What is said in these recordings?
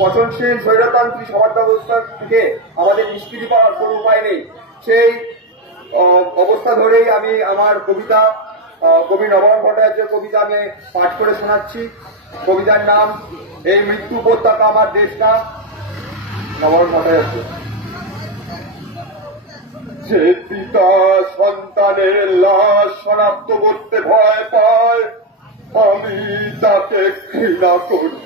পচনশীল স্বৈরতান্ত্রিক সমাজ ব্যবস্থা থেকে আমাদের নিষ্কৃতি পাওয়ার কোনো উপায় নেই। সেই অবস্থা ধরেই আমি আমার কবিতা, কবি নবায়ন ভট্টাচার্যের কবিতা আমি পাঠ করে শোনাচ্ছি। কবিতার নাম এই মৃত্যু উপত্যকা আমার দেশ না। নবায়ন ভট্টাচার্য। যে পিতা সন্তানের লাশ শনাক্ত করতে ভয় পায়, আমি তাকে ঘৃণা করি।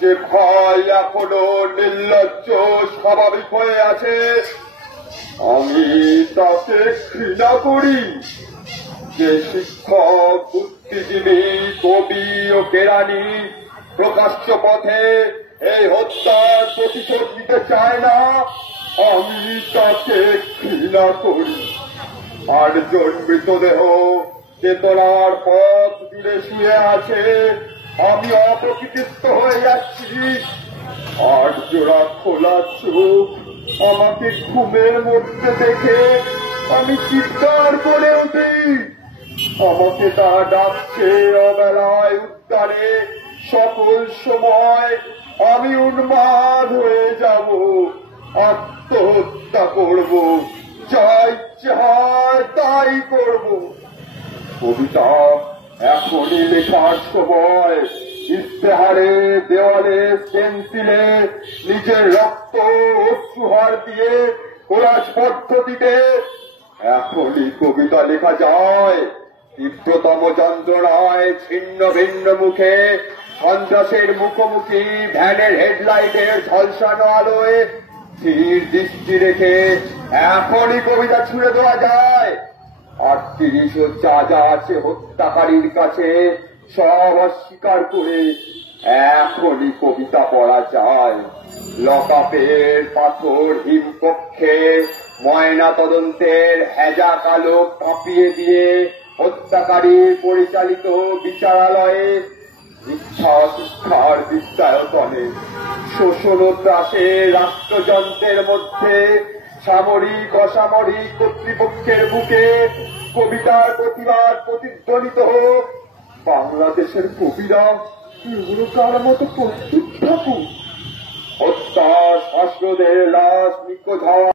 যে ভাই এখনো নির্লজ্জ স্বাভাবিক হয়ে আছে, আমি তাকে ঘৃণা করি। যে শিক্ষক, বুদ্ধিজীবী, কবি ও কেরানি প্রকাশ্য পথে এই হত্যার প্রতিশোধ নিতে চায় না, আমি তাকে ঘৃণা করি। 8 জন মৃতদেহ চেতনার পথ জুড়ে শুয়ে আছে, আমি অপ্রকৃতিস্থ হয়ে যাচ্ছি। 8 জোড়া খোলা চোখ আমাকে ঘুমের মধ্যে দেখে আমি চিৎকার করে উঠি। আমাকে তারা ডাকছে অবেলায় উদ্যানে, সকল সময় আমি উন্মাদ হয়ে যাব, আত্মহত্যা করব, যা ইচ্ছে হয় তাই করব। কবিতা এখনই লেখার সময়। ইস্তেহারে, দেওয়ালে, পেন্সিলে নিজের রক্ত অশ্রুহার দিয়ে কোলাজ পদ্ধতিতে এখনই কবিতা লেখা যায়। তীব্রতম যন্ত্রণায় ছিন্ন ভিন্ন মুখে, সন্ত্রাসের মুখোমুখি ভ্যানের হেডলাইটের ঝলসানো আলোয় স্থির দৃষ্টি রেখে এখনই কবিতা ছুড়ে দেওয়া যায়। 38 যা যা আছে হত্যাকারীর কাছে সব অস্বীকার করে এখনই কবিতা পড়া যায়। লকআপের পাথর হিমকক্ষে ময়না তদন্তের হেজা কালো কাঁপিয়ে দিয়ে হত্যাকারীর পরিচালিত বিচারালয়ে ইচ্ছা শিক্ষার বিস্তায়তনে শোষণ ত্রাসে রাষ্ট্রযন্ত্রের মধ্যে সামরিক অসামরিক কর্তৃপক্ষের বুকে কবিতার প্রতিবাদ প্রতিধ্বনিত হোক। বাংলাদেশের কবিরা ইউরোকার মতো প্রস্তুত থাকুক। হত্যা, শ্বাসরোধের লাশ নিখোঁজ হওয়া